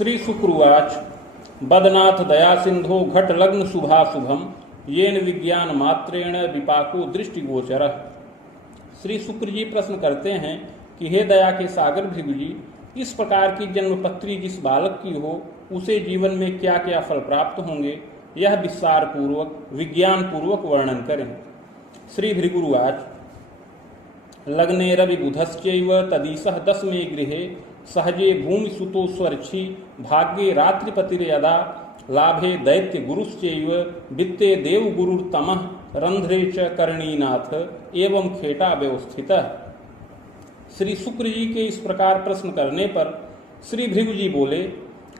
श्री शुक्रवाच बदनाथ दया सिंधो घट लग्न शुभाशुभम येन विज्ञान मात्रेण विपाको दृष्टिगोचर। श्री शुक्र जी प्रश्न करते हैं कि हे दया के सागर भृगु जी, इस प्रकार की जन्मपत्री जिस बालक की हो उसे जीवन में क्या क्या फल प्राप्त होंगे, यह विस्तार पूर्वक विज्ञान पूर्वक वर्णन करें। श्री भृगुरुवाच लग्ने रवि बुधश्चैव तदीसः दशमे गृहे सहजे भूमि सुतो स्वर्क्षी भाग्ये रात्रिपतिर्यदा लाभे दैत्य गुरुश्चैव वित्ते देव गुरुर्तमः रंध्रे च करणीनाथ एवं खेटा व्यवस्थितः। श्री शुक्र जी के इस प्रकार प्रश्न करने पर श्री भृगु जी बोले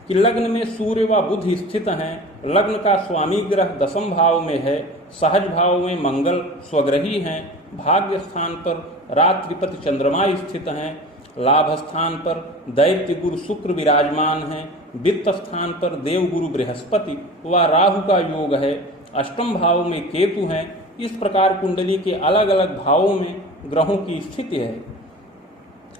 कि लग्न में सूर्य व बुध स्थित हैं, लग्न का स्वामी ग्रह दशम भाव में है, सहज भाव में मंगल स्वग्रही हैं, भाग्य स्थान पर रात्रिपति चंद्रमा स्थित हैं, लाभ स्थान पर दैत्य गुरु शुक्र विराजमान हैं, वित्त स्थान पर देव गुरु बृहस्पति व राहु का योग है, अष्टम भाव में केतु हैं। इस प्रकार कुंडली के अलग अलग भावों में ग्रहों की स्थिति है।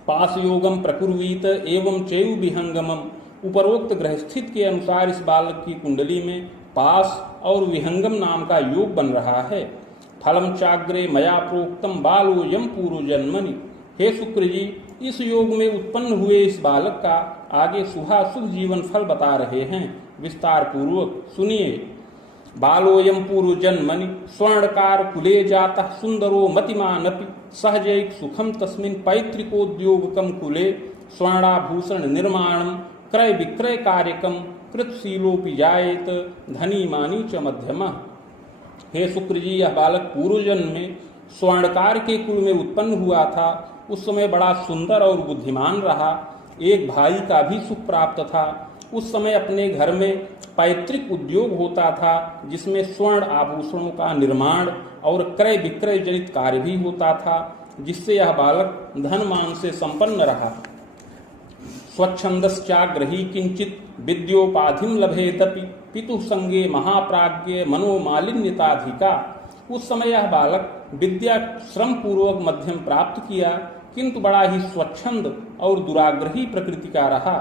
पास योगम प्रकुर्वीत एवं चैव विहंगमम, उपरोक्त ग्रह स्थित के अनुसार इस बालक की कुंडली में पास और विहंगम नाम का योग बन रहा है। फलम चाग्रे मया प्रोक्तम बालो यम पूर्व जन्मनि। हे शुक्र जी, इस योग में उत्पन्न हुए इस बालक का आगे शुभाशुभ जीवन फल बता रहे हैं, विस्तार पूर्वक सुनिए। बालोयम पूर्व जन्मनि स्वर्णकार कुले जाता सुंदरो मतिमानपि सहजैक सुखम तस्मिन् पैतृकोद्योगकम कुले स्वर्णाभूषण निर्माणम क्रय विक्रय कार्यकम कृतशीलोपि जायेत धनी मानी च मध्यमः। हे शुक्र जी, यह बालक पूर्व जन्म में स्वर्णकार के कुल में उत्पन्न हुआ था। उस समय बड़ा सुंदर और बुद्धिमान रहा। एक भाई का भी सुख प्राप्त था। उस समय अपने घर में पैतृक उद्योग होता था, जिसमें स्वर्ण आभूषणों का निर्माण और क्रय विक्रय जनित कार्य भी होता था, जिससे यह बालक धन मान से संपन्न रहा। स्वच्छंदश्चाग्रही किंचित विद्योपाधिम लभेतपि पितुः संगे महाप्राज्ञ मनोमालिन्यताधिका। उस समय यह बालक विद्या श्रम पूर्वक मध्यम प्राप्त किया, किंतु बड़ा ही स्वच्छंद और दुराग्रही प्रकृति का रहा,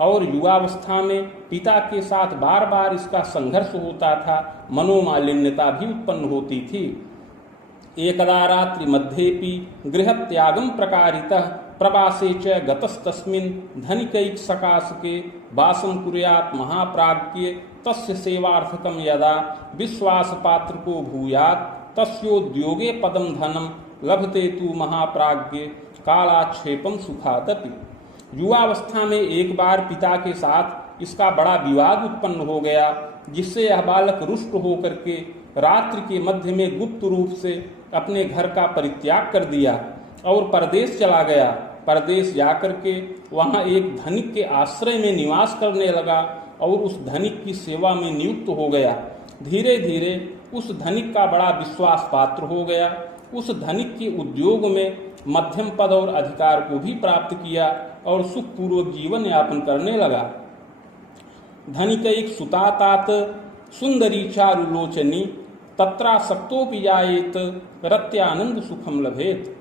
और युवावस्था में पिता के साथ बार बार इसका संघर्ष होता था, मनोमालिन्यता भी उत्पन्न होती थी। एकदा रात्रि मध्येपि गृहत्यागम प्रकारितः प्रवासे च गतस्तस्मिन् धनिकैक सकाशके वासं कुर्यात् महाप्राज्ञ तस्य सेवार्थकम यदा विश्वास पात्र को भूयात् तस्योद्योगे पदम धनम लभते तु महाप्राज्ञ कालाक्षेपम सुखादपि। युवावस्था में एक बार पिता के साथ इसका बड़ा विवाद उत्पन्न हो गया, जिससे यह बालक रुष्ट होकर के रात्रि के मध्य में गुप्त रूप से अपने घर का परित्याग कर दिया और परदेश चला गया। परदेश जाकर के वहाँ एक धनिक के आश्रय में निवास करने लगा और उस धनिक की सेवा में नियुक्त हो गया। धीरे धीरे उस धनिक का बड़ा विश्वास पात्र हो गया। उस धनिक के उद्योग में मध्यम पद और अधिकार को भी प्राप्त किया और सुखपूर्वक जीवन यापन करने लगा। धनिक एक सुतातात सुंदरी चारुलोचनी तत्रासक्तोपि जायेत रत्यानंद सुखम लभेत।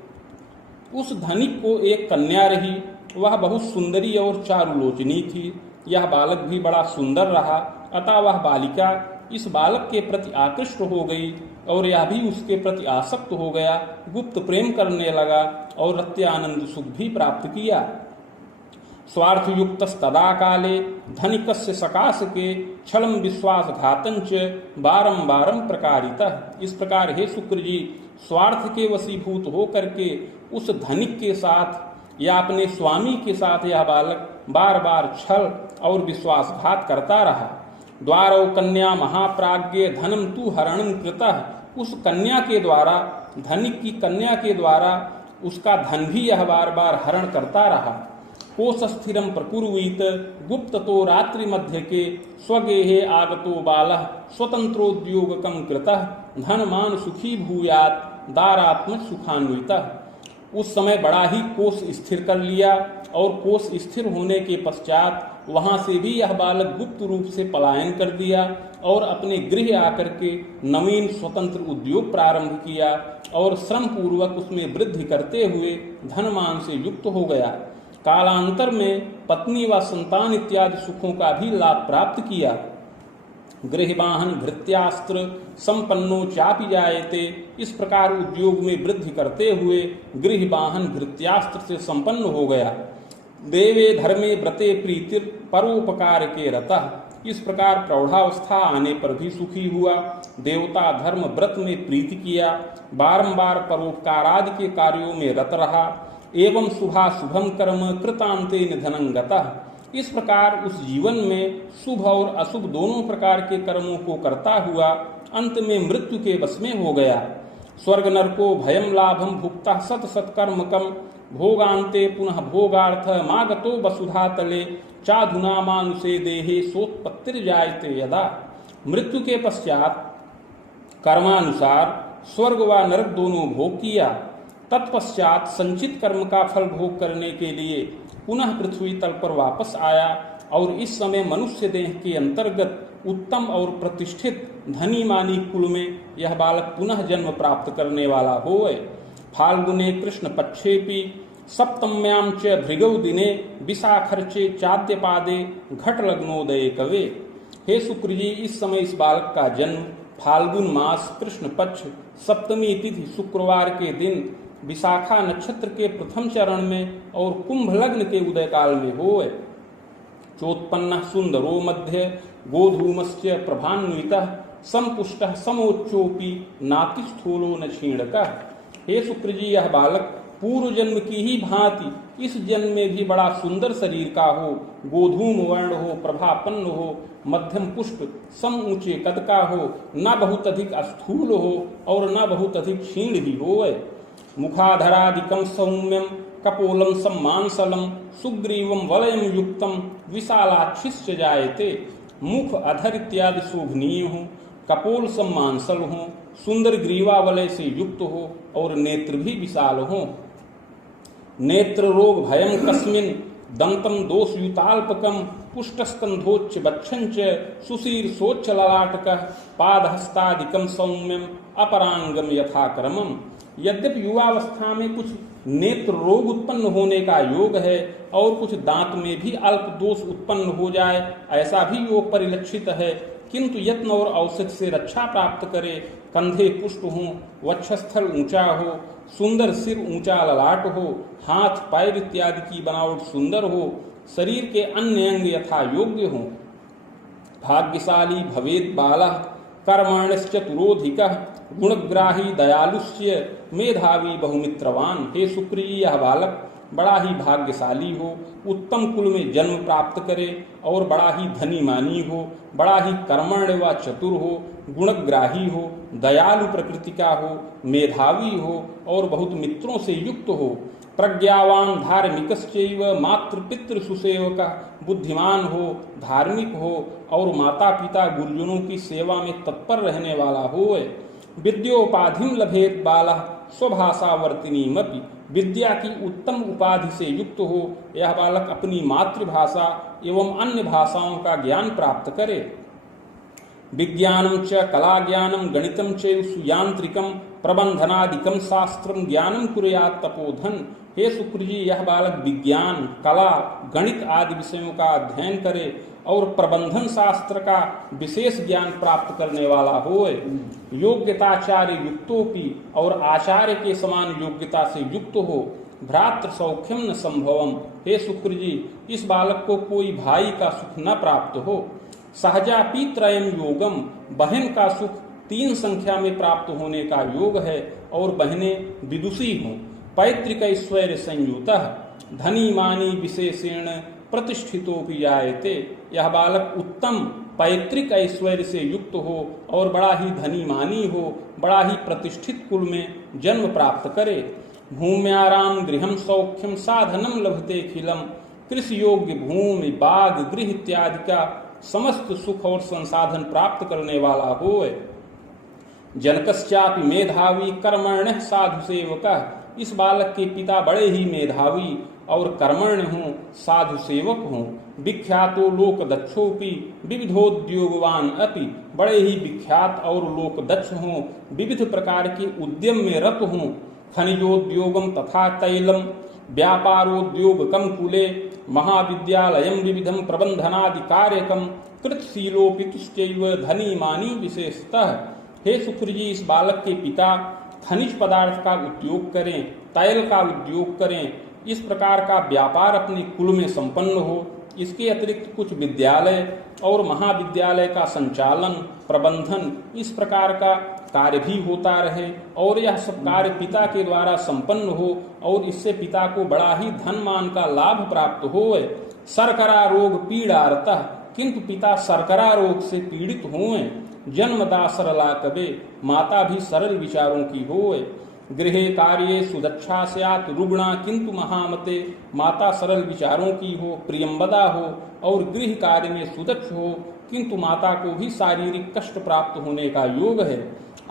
उस धनिक को एक कन्या रही, वह बहुत सुंदरी और चारुलोचनी थी। यह बालक भी बड़ा सुंदर रहा, अतः वह बालिका इस बालक के प्रति आकृष्ट हो गई और यह भी उसके प्रति आसक्त हो गया, गुप्त प्रेम करने लगा और रत्यानंद सुख भी प्राप्त किया। स्वार्थयुक्तस्तदा काले धनिकस्य सकाशके छलम विश्वासघातंच बारंबारम प्रकारितः। इस प्रकार हे शुक्र जी, स्वार्थ के वशीभूत हो करके उस धनिक के साथ या अपने स्वामी के साथ यह बालक बार बार छल और विश्वासघात करता रहा। द्वारौ कन्या महाप्राज्ञ धनम तु हरणं कृतः। उस कन्या के द्वारा, धनिक की कन्या के द्वारा उसका धन भी यह बार बार हरण करता रहा। कोश स्थिरम प्रकुर्वीत गुप्ततो रात्रि मध्य के स्वगेहे आगतो बालः स्वतंत्रोद्योगकम कृतः धनमान सुखी भूयात् दारात्म सुखान्वितः। उस समय बड़ा ही कोष स्थिर कर लिया और कोष स्थिर होने के पश्चात वहां से भी यह बालक गुप्त रूप से पलायन कर दिया और अपने गृह आकर के नवीन स्वतंत्र उद्योग प्रारंभ किया और श्रम पूर्वक उसमें वृद्धि करते हुए धनमान से युक्त हो गया। कालांतर में पत्नी व संतान इत्यादि सुखों का भी लाभ प्राप्त किया। गृहवाहन भृत्यास्त्र संपन्नो चापि जायते, इस प्रकार उद्योग में वृद्धि करते हुए गृहवाहन भृत्यास्त्र से संपन्न हो गया। देवे धर्मे व्रते प्रीतिर परोपकार के रतः, इस प्रकार प्रौढ़ावस्था आने पर भी सुखी हुआ। देवता धर्म व्रत में प्रीति किया, बारंबार परोपकारादि के कार्यों में रत रहा। एवं शुभाशुभम कर्म कृतांते निधनं गतः, इस प्रकार उस जीवन में शुभ और अशुभ दोनों प्रकार के कर्मों को करता हुआ अंत में मृत्यु के वश में हो गया। स्वर्ग नरको भयम लाभम भुक्ता सत सत्कर्मकम, भोगांते पुनः भोगार्थ मागतो वसुधा तले, चाधुना मानुषे देहे सोत्पत्तिर्जायते यदा। मृत्यु के पश्चात कर्मानुसार स्वर्ग व नरक दोनों भोग किया। तत्पश्चात संचित कर्म का फल भोग करने के लिए पुनः पृथ्वी तल पर वापस आया और इस समय मनुष्य देह के अंतर्गत उत्तम और प्रतिष्ठित धनी मानी कुल में यह बालक पुनः जन्म प्राप्त करने वाला होए। फाल्गुने कृष्ण पक्षेपि सप्तम्यां च भृगौ दिने विशाखर्चे चाद्यपादे घट लग्नोदय कवे। हे शुक्र जी, इस समय इस बालक का जन्म फाल्गुन मास कृष्ण पक्ष सप्तमी तिथि शुक्रवार के दिन विशाखा नक्षत्र के प्रथम चरण में और कुंभ लग्न के उदय काल में होए। चोत्पन्न सुंदरो मध्य गोधूमस्य प्रभान्वितः संपुष्टः समोच्चोपि नातिस्थूलो न क्षीणकः। हे शुक्र जी, यह बालक पूर्व जन्म की ही भांति इस जन्म में भी बड़ा सुंदर शरीर का हो, गोधूम वर्ण हो, प्रभापन्न हो, मध्यम पुष्ट सम ऊंचे कद का हो, न बहुत अधिक स्थूल हो और न बहुत अधिक क्षीण भी होए। मुखाधरादिकं सौम्यं कपोलं सम्मानसलं सुग्रीवं वलयं युक्तं विशालाक्षिश्च जायते। मुख अधर इत्यादि शोभनीय हो, कपोल सम्मानसल हो, सुंदर ग्रीवा वलय से युक्त हो और नेत्र भी विशाल हो। नेत्र रोग भयं कस्मिन् दंतम दोषयुताल्पकं पुष्टस्कंधोच्च बक्षंच सुशीर्षोच्च ललाटकः पादहस्तादिकं सौम्यं अपरांगम यथाक्रमम्। यद्यपि युवावस्था में कुछ नेत्र रोग उत्पन्न होने का योग है और कुछ दांत में भी अल्प दोष उत्पन्न हो जाए, ऐसा भी योग परिलक्षित है, किंतु यत्न और औषध से रक्षा प्राप्त करे। कंधे पुष्ट हों, वक्षस्थल ऊंचा हो, सुंदर सिर ऊंचा ललाट हो, हाथ पैर इत्यादि की बनावट सुंदर हो, शरीर के अन्य अंग यथा योग्य हो। भाग्यशाली भवेद बालः कर्मण्यश्चतुरोधिकः गुणग्राही दयालुस्य मेधावी बहुमित्रवान। हे शुक्र जी, यह बालक बड़ा ही भाग्यशाली हो, उत्तम कुल में जन्म प्राप्त करे और बड़ा ही धनी मानी हो, बड़ा ही कर्मण्य व चतुर हो, गुणग्राही हो, दयालु प्रकृति का हो, मेधावी हो और बहुत मित्रों से युक्त हो। प्रज्ञावान धार्मिकश्चैव मातृपितृ सुसेवकः, बुद्धिमान हो, धार्मिक हो और माता पिता गुरुजनों की सेवा में तत्पर रहने वाला होए। विद्योपाधिम लभेत बालः स्वभाषावर्तिनीमपि, विद्या की उत्तम उपाधि से युक्त हो यह बालक अपनी मातृभाषा एवं अन्य भाषाओं का ज्ञान प्राप्त करे। विज्ञानम च कला ज्ञानम गणितम च सुयांत्रिकम प्रबंधनादिकम शास्त्रम ज्ञानम कुर्यात् तपोधन। हे शुक्र जी, यह बालक विज्ञान, कला, गणित आदि विषयों का अध्ययन करे और प्रबंधन शास्त्र का विशेष ज्ञान प्राप्त करने वाला होए। योग्यताचार्य युक्तोपि, और आचार्य के समान योग्यता से युक्त हो। भ्रातृ सौख्यम न संभवम। हे शुक्र जी, इस बालक को कोई भाई का सुख न प्राप्त हो। सहजापि त्रयम योगम, बहन का सुख 3 संख्या में प्राप्त होने का योग है और बहनें विदुषी हों। पैतृक ऐश्वर्य संयुतः, धनी मानी विशेषेण प्रतिष्ठितोपि जायते। यह बालक उत्तम पैतृक ऐश्वर्य से युक्त हो और बड़ा ही धनी मानी हो, बड़ा ही प्रतिष्ठित कुल में जन्म प्राप्त करे। भूम्याराम गृहम सौख्यम साधनम लभते खिलम, कृषि योग्य भूमि, बाग, गृह इत्यादि का समस्त सुख और संसाधन प्राप्त करने वाला होए। जनकश्चापि मेधावी कर्मण्यः साधु सेवकः, इस बालक के पिता बड़े ही मेधावी और कर्मण्य हों, साधु सेवक हों। विख्यातो लोक दक्षोपि विविधोद्योगवान अपि, बड़े ही विख्यात और लोक दक्ष हों, विविध प्रकार के उद्यम में रत हों। खनिजोद्योगम तथा तैलम व्यापारोद्योग कुले महाविद्यालयं विविधं प्रबंधनादि कार्यकम कृतशीलोपि तुश्चैव धनी मानी विशेषतः। हे सुखुर जी, इस बालक के पिता खनिज पदार्थ का उद्योग करें, तैल का उद्योग करें, इस प्रकार का व्यापार अपने कुल में संपन्न हो। इसके अतिरिक्त कुछ विद्यालय और महाविद्यालय का संचालन, प्रबंधन, इस प्रकार का कार्य भी होता रहे और यह सब कार्य पिता के द्वारा संपन्न हो और इससे पिता को बड़ा ही धन मान का लाभ प्राप्त होए। सरकरा रोग पीड़ारतः, किंतु पिता सरकरा रोग से पीड़ित होए। जन्मदा सरला कबे, माता भी सरल विचारों की होए। गृहे कार्ये सुदक्षा स्यात् रुग्णा किंतु महामते, माता सरल विचारों की हो, प्रियंवदा हो और गृह कार्य में सुदक्ष हो, किंतु माता को भी शारीरिक कष्ट प्राप्त होने का योग है।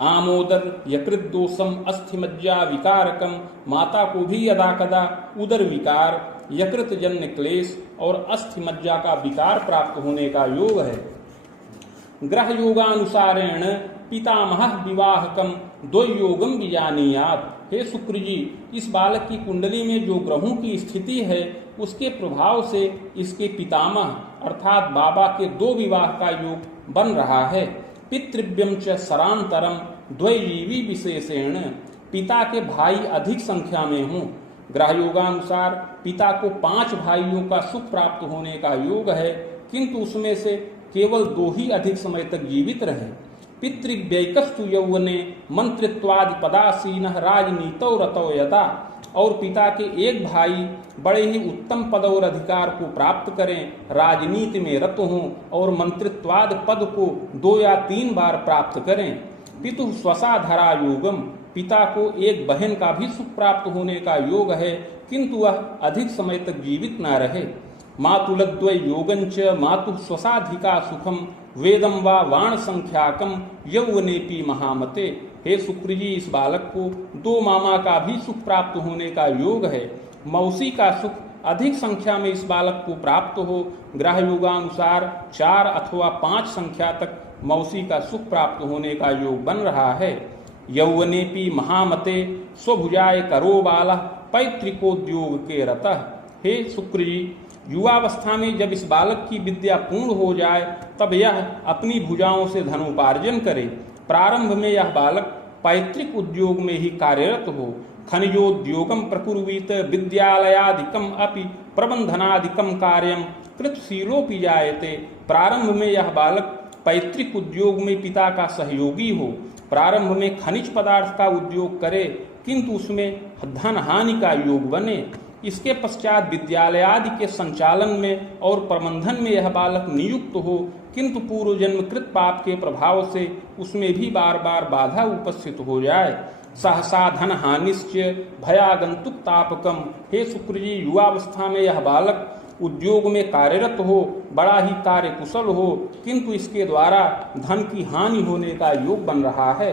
आमोदर यकृत दोषम अस्थिमज्जा विकारकम, माता को भी यदा कदा उदर विकार, यकृत जन्य क्लेश और अस्थिमज्जा का विकार प्राप्त होने का योग है। ग्रह योगानुसारेण पितामह विवाहकम द्वयोगम विजानीयात। हे शुक्र जी, इस बालक की कुंडली में जो ग्रहों की स्थिति है उसके प्रभाव से इसके पितामह अर्थात बाबा के 2 विवाह का योग बन रहा है। पितृव्यम च सरांतरम द्वैजीवी विशेषेण, पिता के भाई अधिक संख्या में हों। ग्रह योगानुसार पिता को 5 भाइयों का सुख प्राप्त होने का योग है, किंतु उसमें से केवल 2 ही अधिक समय तक जीवित रहे। पितृव्ययकस्तु यौवने मंत्रित्वादि पदासीन राजनीतौ रतौ यथा, और पिता के एक भाई बड़े ही उत्तम पद और अधिकार को प्राप्त करें, राजनीति में रत हों और मंत्रित्वाद पद को 2 या 3 बार प्राप्त करें। पितु स्वसाधरा योगम, पिता को एक बहन का भी सुख प्राप्त होने का योग है, किंतु वह अधिक समय तक जीवित न रहे। मातुलद्वय योगंच मातु स्वसाधिका सुखम वेदम वा वाण संख्याकम यौवनेपी महामते। हे शुक्र जी, इस बालक को 2 मामा का भी सुख प्राप्त होने का योग है। मौसी का सुख अधिक संख्या में इस बालक को प्राप्त हो। ग्रह योगानुसार 4 अथवा 5 संख्या तक मौसी का सुख प्राप्त होने का योग बन रहा है। यौवनेपी महामते स्वभुजाय करो बाला पैतृकोद्योग के रतः। हे शुक्र जी, युवावस्था में जब इस बालक की विद्या पूर्ण हो जाए तब यह अपनी भुजाओं से धनोपार्जन करे। प्रारंभ में यह बालक पैतृक उद्योग में ही कार्यरत हो। खनिजोद्योगम प्रकुर्वीत विद्यालयादिकम अपि प्रबंधनादिकम कार्यम कृतशीलोपि जायते। प्रारंभ में यह बालक पैतृक उद्योग में पिता का सहयोगी हो। प्रारंभ में खनिज पदार्थ का उद्योग करे, किंतु उसमें धन हानि का योग बने। इसके पश्चात विद्यालय आदि के संचालन में और प्रबंधन में यह बालक नियुक्त हो, किंतु पूर्व जन्म कृत पाप के प्रभाव से उसमें भी बार बार बाधा उपस्थित हो जाए। सहसा धन हानिश्च भयागंतुक तापकम। हे शुक्र जी, युवावस्था में यह बालक उद्योग में कार्यरत हो, बड़ा ही कार्य कुशल हो, किंतु इसके द्वारा धन की हानि होने का योग बन रहा है।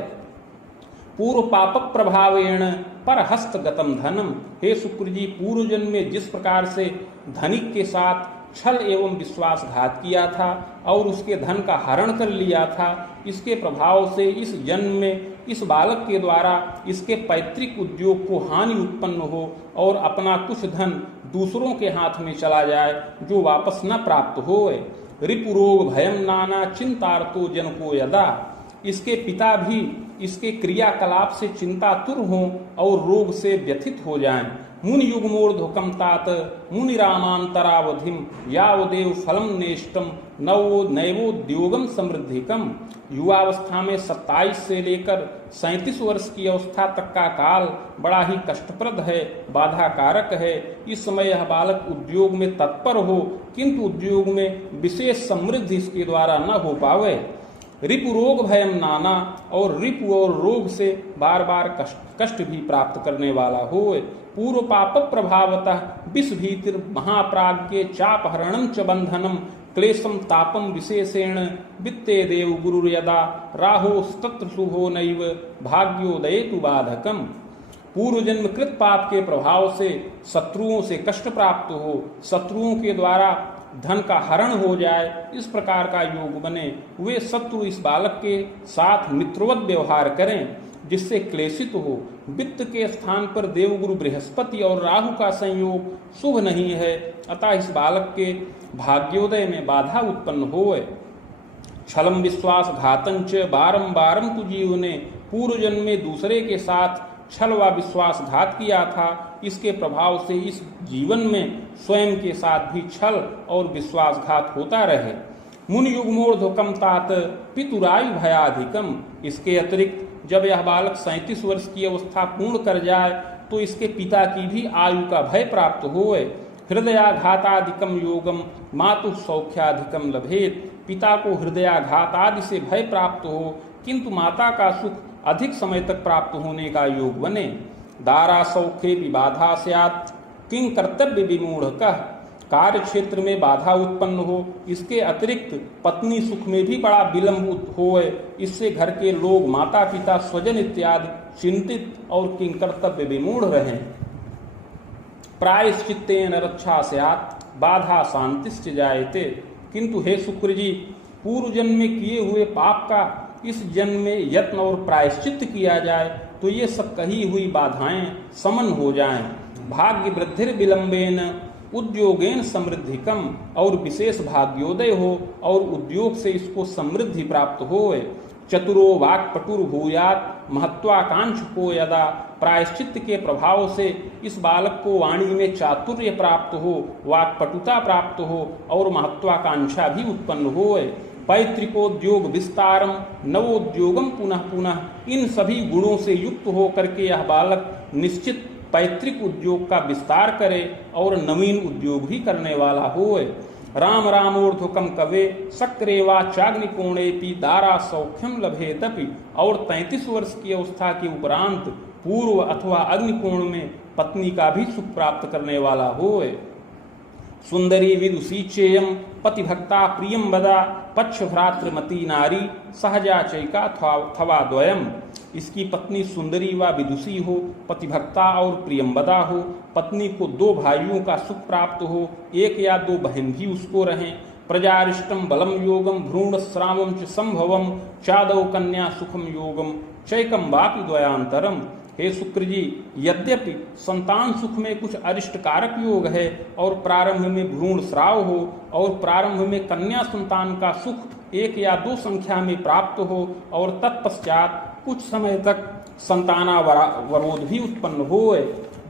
पूर्व पापक प्रभावेण पर हस्तगतम धनम। हे शुक्र जी, पूर्व जन्म में जिस प्रकार से धनिक के साथ छल एवं विश्वासघात किया था और उसके धन का हरण कर लिया था, इसके प्रभाव से इस जन्म में इस बालक के द्वारा इसके पैतृक उद्योग को हानि उत्पन्न हो और अपना कुछ धन दूसरों के हाथ में चला जाए जो वापस न प्राप्त होए। रिपुरोग भयम नाना चिंतार्तो जन को यदा। इसके पिता भी इसके क्रियाकलाप से चिंतातुर हों और रोग से व्यथित हो जाएं। मुनि युगमूर्ध्वकम तात मुनि रामांतरावधिम यावदेव फलम नेष्टम नैवोद्योगम समृद्धिकम। युवावस्था में 27 से लेकर 37 वर्ष की अवस्था तक का काल बड़ा ही कष्टप्रद है, बाधा कारक है। इस समय यह बालक उद्योग में तत्पर हो, किंतु उद्योग में विशेष समृद्धि इसके द्वारा न हो पावे। रिपु रोग भयम नाना, और रिपु और रोग से बार बार कष्ट भी प्राप्त करने वाला होए। पूर्व पाप प्रभावतः विष भीतिर महाप्राज्ञ चापहरणम च बंधनम क्लेशम तापम विशेषेण वित्ते देव गुरु यदा राहो तत्र शुभो नैव भाग्योदयेतु बाधकम। पूर्व जन्म कृत पाप के प्रभाव से शत्रुओं से कष्ट प्राप्त हो, शत्रुओं के द्वारा धन का हरण हो जाए, इस प्रकार का योग बने। वे शत्रु इस बालक के साथ मित्रवत व्यवहार करें। जिससे क्लेशित हो। वित्त के स्थान पर देवगुरु बृहस्पति और राहु का संयोग शुभ नहीं है, अतः इस बालक के भाग्योदय में बाधा उत्पन्न होए। छलम विश्वास घातंच बारंबारम तु जीव ने पूर्व जन्म में दूसरे के साथ छल व विश्वासघात किया था। इसके प्रभाव से इस जीवन में स्वयं के साथ भी छल और विश्वासघात होता रहे। मुनि युग्मोर्ध्वकम तात पितुरायु भयाधिकम। इसके अतिरिक्त जब यह बालक 37 वर्ष की अवस्था पूर्ण कर जाए तो इसके पिता की भी आयु का भय प्राप्त होए। हृदयाघाताधिकम योगम मातु सौख्याधिकम लभेत। पिता को हृदयाघात आदि से भय प्राप्त हो, किंतु माता का सुख अधिक समय तक प्राप्त होने का योग बने। दारा सौखे भी बाधा स्यात् किंग कर्तव्य विमूढ़ कह। कार्य क्षेत्र में बाधा उत्पन्न हो, इसके अतिरिक्त पत्नी सुख में भी बड़ा विलंब होए, इससे घर के लोग माता पिता स्वजन इत्यादि चिंतित और किंग कर्तव्य विमूढ़ रहें। प्रायश्चित्तेन रक्षा स्यात् बाधा शांतिश्च जायते। किंतु हे शुक्र जी, पूर्व जन्म में किए हुए पाप का इस जन्म में यत्न और प्रायश्चित्त किया जाए तो ये सब कही हुई बाधाएं समन हो जाएं। भाग्य वृद्धिर विलंबेन उद्योगेन समृद्धिकम। और विशेष भाग्योदय हो और उद्योग से इसको समृद्धि प्राप्त होए। चतुरो वाक्पटुर भूयात महत्वाकांक्ष को यदा। प्रायश्चित्त के प्रभाव से इस बालक को वाणी में चातुर्य प्राप्त हो, वाक्पटुता प्राप्त हो और महत्वाकांक्षा भी उत्पन्न होए। पैतृकोद्योग विस्तारम नवोद्योगम पुनः पुनः। इन सभी गुणों से युक्त होकर के यह बालक निश्चित पैतृक उद्योग का विस्तार करे और नवीन उद्योग भी करने वाला होए। राम रामोर्ध्वकम कवे सक्रेवा चाग्निकोणेपि दारा सौख्यम लभेतपि। और 33 वर्ष की अवस्था के उपरांत पूर्व अथवा अग्निकोण में पत्नी का भी सुख प्राप्त करने वाला होए। सुंदरी विदुषी चेयम पतिभक्ता प्रियम बदा पक्ष भ्रातृमती नारी सहजा चैका थवा द्वयम। इसकी पत्नी सुंदरी व विदुषी हो, पतिभक्ता और प्रियम्बदा हो। पत्नी को 2 भाइयों का सुख प्राप्त हो, 1 या 2 बहन भी उसको रहें। प्रजारिष्टम बलम योगम भ्रूण श्रावम च संभवम चादव कन्या सुखम योगम चैकम वापि द्वयांतरम। हे शुक्र जी, यद्यपि संतान सुख में कुछ अरिष्ट कारक योग है और प्रारंभ में भ्रूण स्राव हो और प्रारंभ में कन्या संतान का सुख 1 या 2 संख्या में प्राप्त हो और तत्पश्चात कुछ समय तक संतानावरोध भी उत्पन्न होए।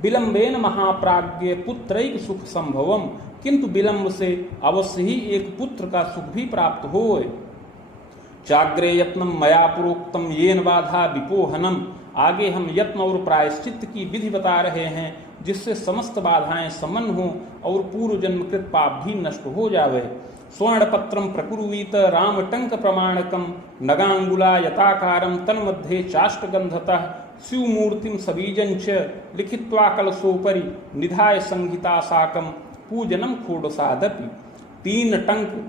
विलंबेन महाप्राज्ञ पुत्रैक सुख संभवम। किंतु विलंब से अवश्य ही एक पुत्र का सुख भी प्राप्त होए। चाग्रे यत्नम मया प्रोक्तम येन बाधा विपोहनम। आगे हम यत्न और प्रायश्चित्त की विधि बता रहे हैं जिससे समस्त बाधाएं समन हो और पूर्व जन्मकृत पाप भी नष्ट हो जावे। स्वर्ण पत्रम प्रकुर्वीत राम टंक प्रमाणकम नगांगुला यताकारम तन्मध्ये चाष्टगंधतः शिवमूर्तिम सबीजंच लिखित्वा कलशोपरि निधाय संहिता साकम पूजनम खोडसादपि। 3 टंक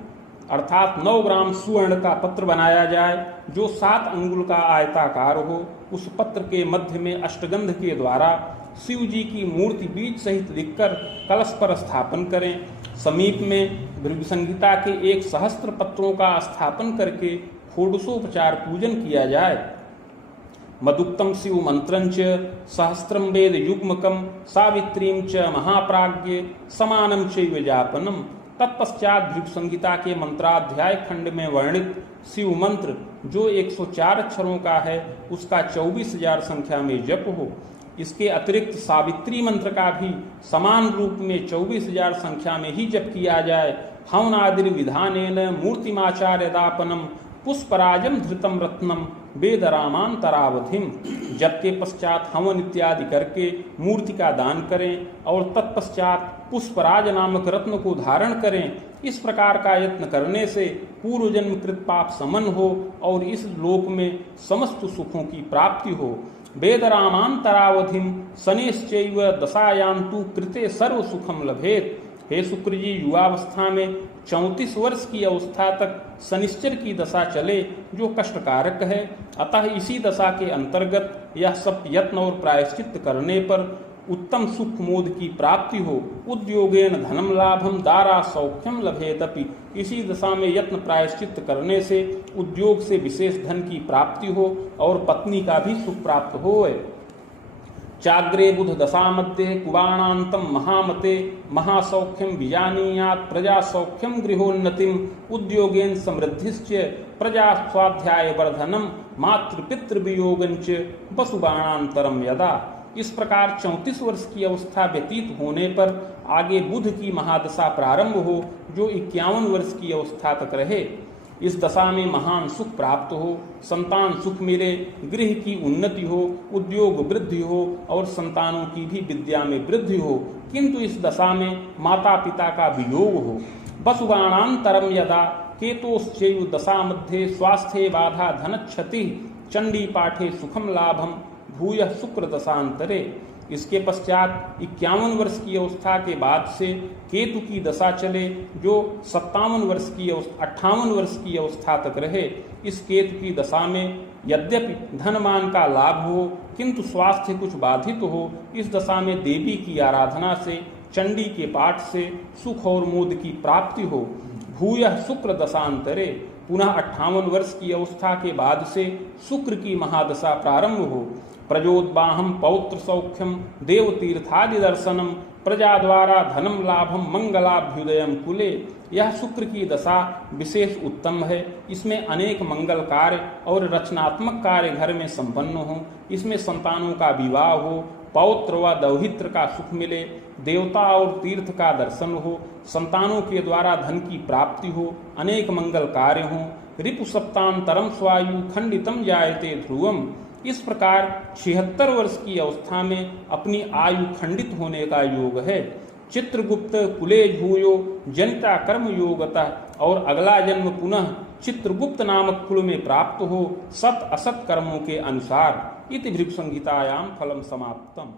अर्थात 9 ग्राम स्वर्ण का पत्र बनाया जाए जो 7 अंगुल का आयताकार हो। उस पत्र के मध्य में अष्टगंध के द्वारा शिव जी की मूर्ति बीज सहित लिखकर कलश पर स्थापन करें। समीप में भृगु संहिता के 1 सहस्त्र पत्रों का स्थापन करके षोडशोपचार पूजन किया जाए। मदुक्तम शिव मंत्रंच सहस्त्रम वेद युग्मकम सावित्रीम च महाप्राज्ञ समानम चैव जापनम। तत्पश्चात भृगु संहिता के मंत्राध्याय खंड में वर्णित शिव मंत्र जो 104 अक्षरों का है उसका 24,000 संख्या में जप हो। इसके अतिरिक्त सावित्री मंत्र का भी समान रूप में 24,000 संख्या में ही जप किया जाए। हवनादिर विधानेन मूर्तिमाचार्यदापनम पुष्पराजम धृतम रत्नम वेद रामांतरावधिम। जप के पश्चात हवन इत्यादि करके मूर्ति का दान करें और तत्पश्चात पुष्पराज नामक रत्न को धारण करें। इस प्रकार का यत्न करने से पूर्व जन्म कृत पाप समन हो और इस लोक में समस्त सुखों की प्राप्ति हो। वेद रामांतरावधिम शनिश्चैव दशायान्तु कृते सर्व सुखम लभेत। हे शुक्र जी, युवावस्था में 34 वर्ष की अवस्था तक शनिश्चर की दशा चले जो कष्टकारक है। अतः इसी दशा के अंतर्गत यह सब यत्न और प्रायश्चित्त करने पर उत्तम सुख मोद की प्राप्ति हो, उद्योगेन धनम लाभम दारा सौख्यम लभेतपि, इसी दशा में यत्न प्रायश्चित करने से उद्योग से विशेष धन की प्राप्ति हो और पत्नी का भी सुख प्राप्त हो। चाग्रे बुध दशा मध्ये कुबाणांतम महामते महासौख्यम विजानीयात प्रजा सौख्यम गृहोन्नतिम उद्योगेन समृद्धिश्च प्रजा स्वाध्याय वर्धनम मातृपितृ वियोगंच वसुबाणांतरम यदा। इस प्रकार 34 वर्ष की अवस्था व्यतीत होने पर आगे बुध की महादशा प्रारंभ हो, जो 51 वर्ष की अवस्था तक रहे। इस दशा में महान सुख प्राप्त हो, संतान सुख मिले, गृह की उन्नति हो, उद्योग वृद्धि हो और संतानों की भी विद्या में वृद्धि हो, किंतु इस दशा में माता पिता का वियोग हो। वसुबाणांतरम यदा केतोश्चैव दशा मध्ये स्वास्थ्ये बाधा धनक्षति चंडी पाठे सुखम लाभम भूयः शुक्र दशांतरे। इसके पश्चात 51 वर्ष की अवस्था के बाद से केतु की दशा चले, जो 58 वर्ष की 58 वर्ष की अवस्था तक रहे। इस केतु की दशा में यद्यपि धनमान का लाभ हो, किंतु स्वास्थ्य कुछ बाधित हो। इस दशा में देवी की आराधना से, चंडी के पाठ से सुख और मोद की प्राप्ति हो। भूयः शुक्र दशांतरे, पुनः 58 वर्ष की अवस्था के बाद से शुक्र की महादशा प्रारंभ हो। प्रजोद्वाहम पौत्र सौख्यम देव तीर्थादि दर्शनम प्रजा द्वारा धनम लाभम मंगलाभ्युदयम कुले। यह शुक्र की दशा विशेष उत्तम है। इसमें अनेक मंगल कार्य और रचनात्मक कार्य घर में संपन्न हो। इसमें संतानों का विवाह हो, पौत्र व दौहित्र का सुख मिले, देवता और तीर्थ का दर्शन हो, संतानों के द्वारा धन की प्राप्ति हो, अनेक मंगल कार्य हो। रिपु सप्तांतरम स्वायु खंडितम जायते ध्रुवम। इस प्रकार 76 वर्ष की अवस्था में अपनी आयु खंडित होने का योग है। चित्रगुप्त कुले भूयो जनिता कर्म योगतः, और अगला जन्म पुनः चित्रगुप्त नामक कुल में प्राप्त हो, सत असत कर्मों के अनुसार। इति भृगु संहितायां फलम समाप्तम।